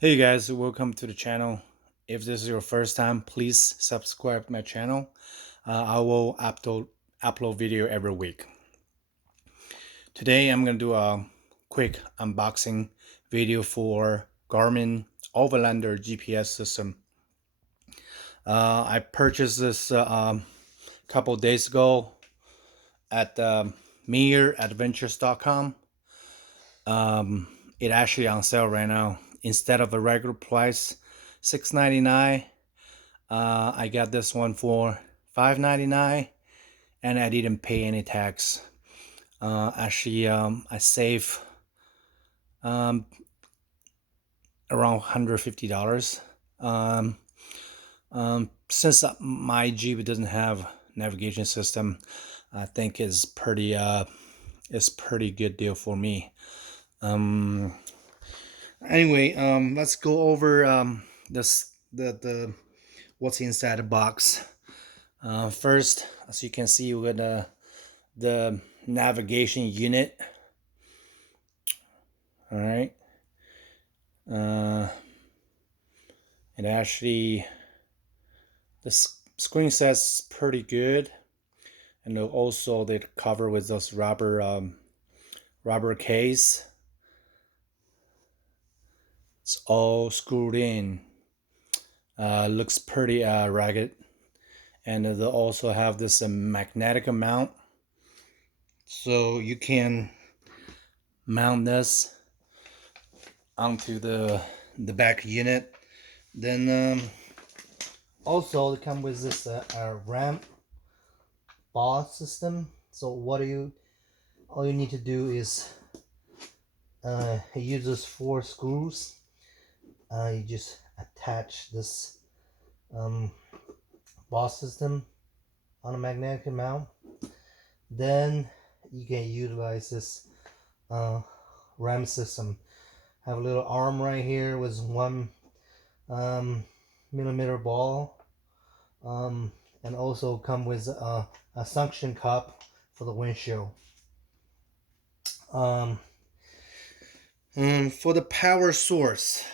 Hey guys, welcome to the channel. If this is your first time, please subscribe to my channel. I will upload video every week. Today I'm gonna do a quick unboxing video for Garmin Overlander GPS system. I purchased this a couple days ago at mereadventures.com. It actually on sale right now. Instead of a regular price, $6.99, I got this one for $5.99, and I didn't pay any tax. I save around $150. Since my Jeep doesn't have navigation system, I think it's pretty good deal for me. Anyway, let's go over the what's inside the box. First, as you can see, we got the navigation unit. All right. It actually, the screen says pretty good, and also they cover with those rubber case. It's all screwed in. Looks pretty ragged, and they also have this magnetic mount, so you can mount this onto the back unit. Then also they come with this ramp bar system. So all you need to do is use those 4 screws. You just attach this bar system on a magnetic mount. Then you can utilize this ram system. Have a little arm right here with 1 millimeter ball, and also come with a suction cup for the windshield. For the power source,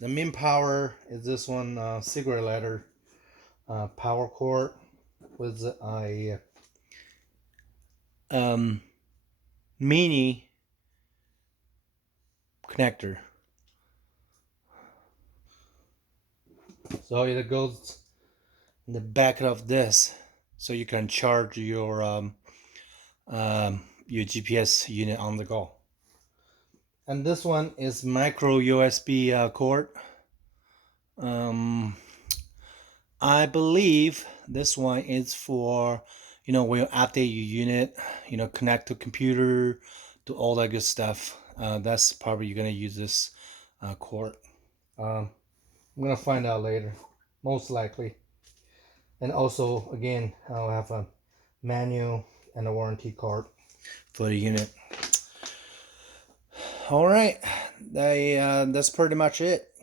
the main power is this one, cigarette lighter power cord with a mini connector. So it goes in the back of this, so you can charge your GPS unit on the go. And this one is micro USB cord. I believe this one is for, when you update your unit, connect to computer, do all that good stuff. That's probably you're gonna use this cord. I'm gonna find out later, most likely. And also, again, I'll have a manual and a warranty card for the unit. All right, that's pretty much it.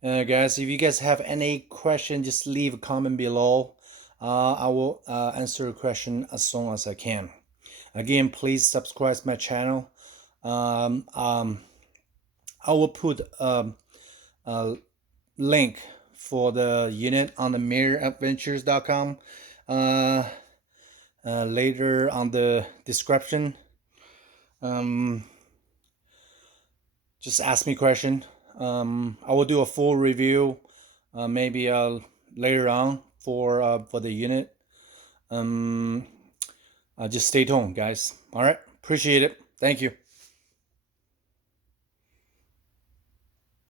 Guys, if you guys have any question, just leave a comment below. I will answer a question as soon as I can. Again, please subscribe to my channel. I will put a link for the unit on the mereadventures.com later on the description. Just ask me a question. I will do a full review maybe later on for the unit. Just stay tuned, guys. All right, appreciate it. Thank you.